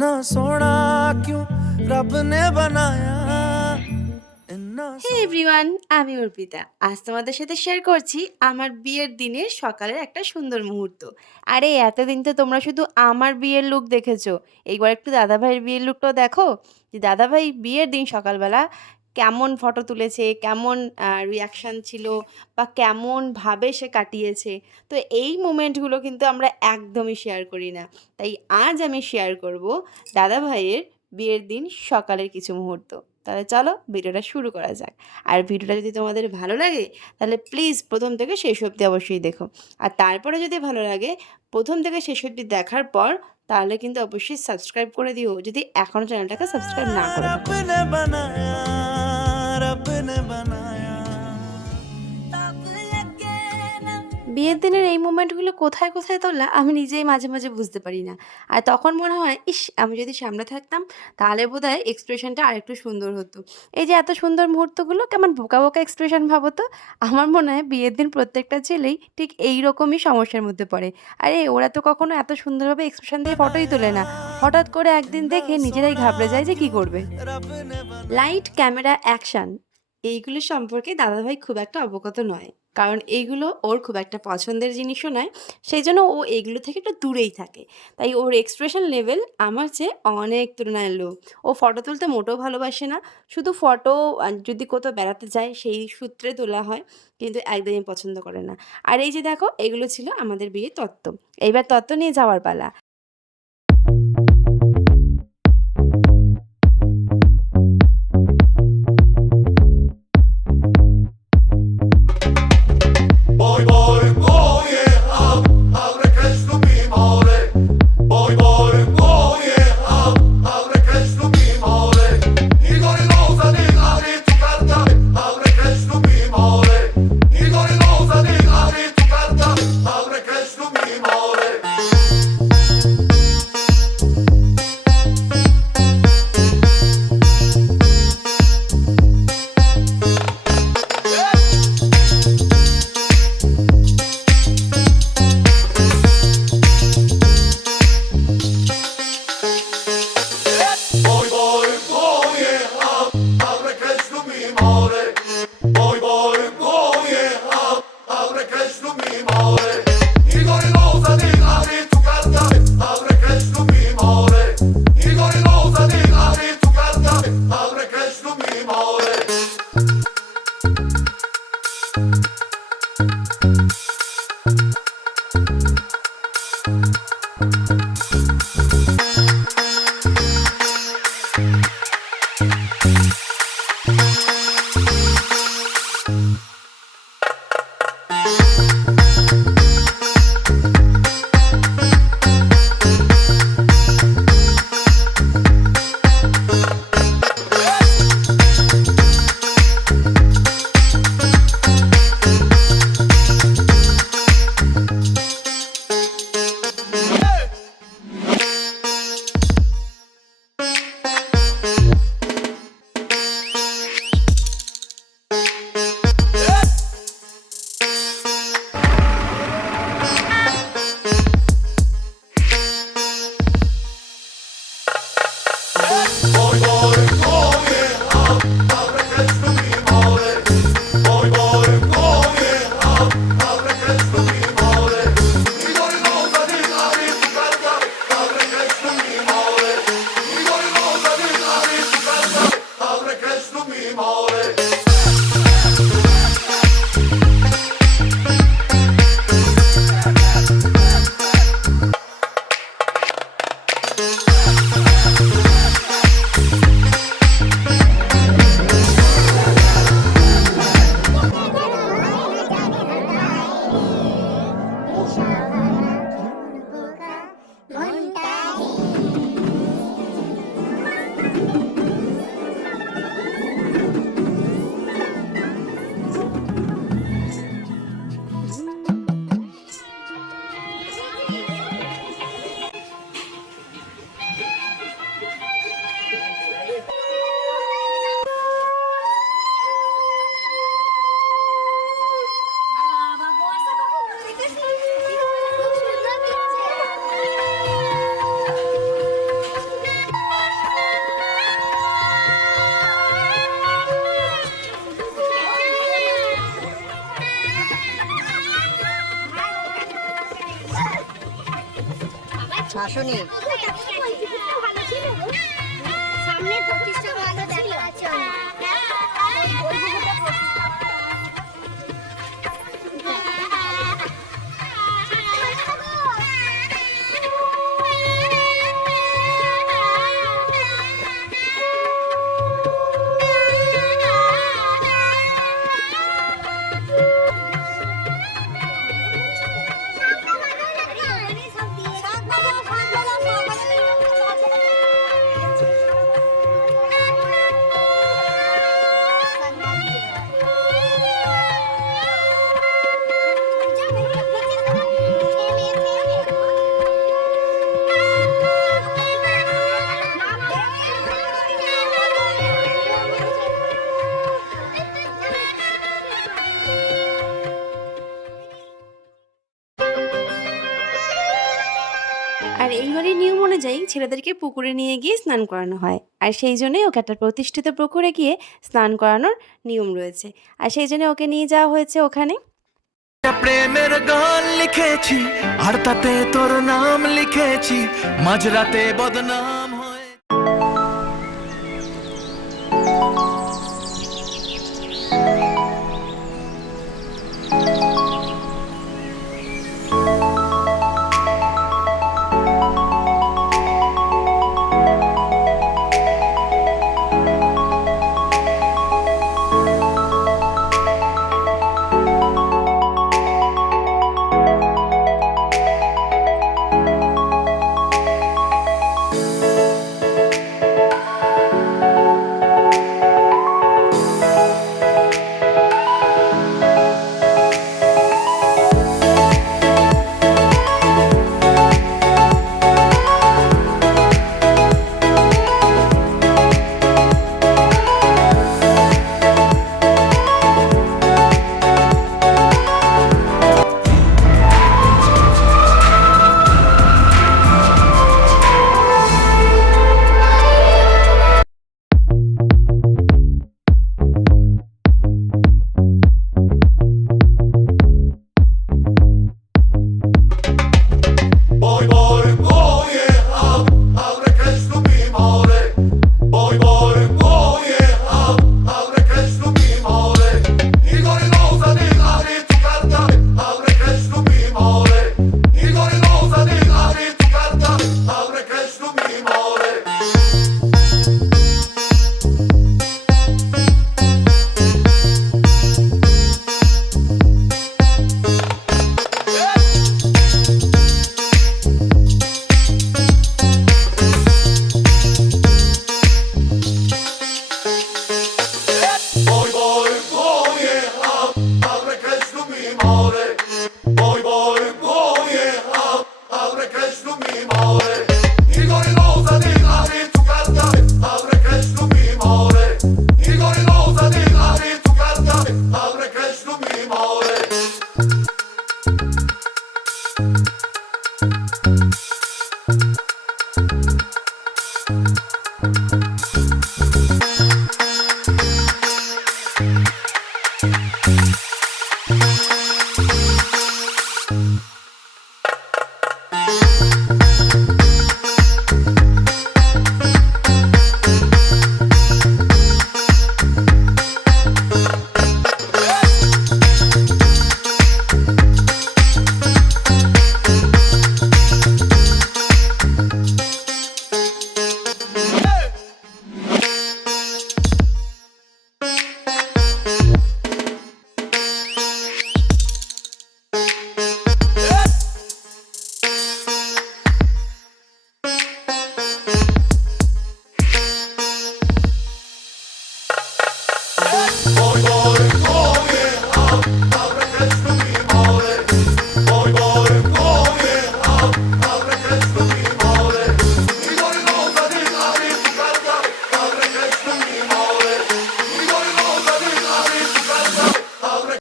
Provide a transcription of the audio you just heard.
ਇੰਨਾ ਸੋਹਣਾ ਕਿਉਂ ਰੱਬ ਨੇ ਬਣਾਇਆ? হে এভরিওয়ান আমি অর্পিতা। আজ তোমাদের সাথে শেয়ার করছি আমার বিয়ের দিনের সকালের একটা সুন্দর মুহূর্ত। আরে, এতদিন তো তোমরা শুধু আমার বিয়ের লুক দেখেছ। এইবার একটু দাদাভাইয়ের বিয়ের লুকটাও দেখো। যে দাদাভাই বিয়ের দিন সকালবেলা কেমন ফটো তুলেছে, কেমন রিয়াকশান ছিল বা কেমনভাবে সে কাটিয়েছে, তো এই মোমেন্টগুলো কিন্তু আমরা একদমই শেয়ার করি না। তাই আজ আমি শেয়ার করব দাদা ভাইয়ের বিয়ের দিন সকালের কিছু মুহূর্ত। তাহলে চলো ভিডিওটা শুরু করা যাক। আর ভিডিওটা যদি তোমাদের ভালো লাগে, তাহলে প্লিজ প্রথম থেকে শেষ অবধি অবশ্যই দেখো। আর তারপরে যদি ভালো লাগে, প্রথম থেকে শেষ অবধি দেখার পর, তাহলে কিন্তু অবশ্যই সাবস্ক্রাইব করে দিও। যদি এখনও চ্যানেলটাকে সাবস্ক্রাইব না করে বিয়ের দিনের এই মুমেন্টগুলো কোথায় কোথায় তোলা আমি নিজেই মাঝে মাঝে বুঝতে পারি না। আর তখন মনে হয়, ইস, আমি যদি সামনে থাকতাম, তাহলে বোধ হয় এক্সপ্রেশনটা আরেকটু সুন্দর হতো। এই যে এত সুন্দর মুহূর্তগুলো, কেমন বোকা বোকা এক্সপ্রেশন ভাবো তো? আমার মনে হয় বিয়ের দিন প্রত্যেকটা ছেলেই ঠিক এই রকমই সমস্যার মধ্যে পড়ে। আরে, ওরা তো কখনো এত সুন্দরভাবে এক্সপ্রেশন দিয়ে ফটোই তোলে না। হঠাৎ করে একদিন দেখে নিজেরাই ঘাবড়ে যায় যে কি করবে। লাইট ক্যামেরা অ্যাকশন এইগুলো সম্পর্কে দাদাভাই খুব একটা অবগত নয়। কারণ এইগুলো ওর খুব একটা পছন্দের জিনিসও নয় সেই জন্য ও এইগুলো থেকে একটু দূরেই থাকে। তাই ওর এক্সপ্রেশন লেভেল আমার চেয়ে অনেক তুলনায় লো ও ফটো তুলতে মোটেও ভালোবাসে না, শুধু ফটো যদি কোথাও বেড়াতে যায় সেই সূত্রে তোলা হয়, কিন্তু একদমই পছন্দ করে না। আর এই যে দেখো, এগুলো ছিল আমাদের বিয়ে তত্ত্ব। এইবার তত্ত্ব নিয়ে যাওয়ার পালা। আসনি আর এইবারের নিয়ম অনুযায়ী ছেলেদেরকে পুকুরে নিয়ে গিয়ে স্নান করানো হয়। আর সেই জন্যই ওকে একটা প্রতিষ্ঠিত পুকুরে গিয়ে স্নান করানোর নিয়ম রয়েছে। আর সেই জন্য ওকে নিয়ে যাওয়া হয়েছে ওখানে। প্রেমের গান লিখেছি, আর তাতে তোর নাম লিখেছি, মাঝরাতে বদনাম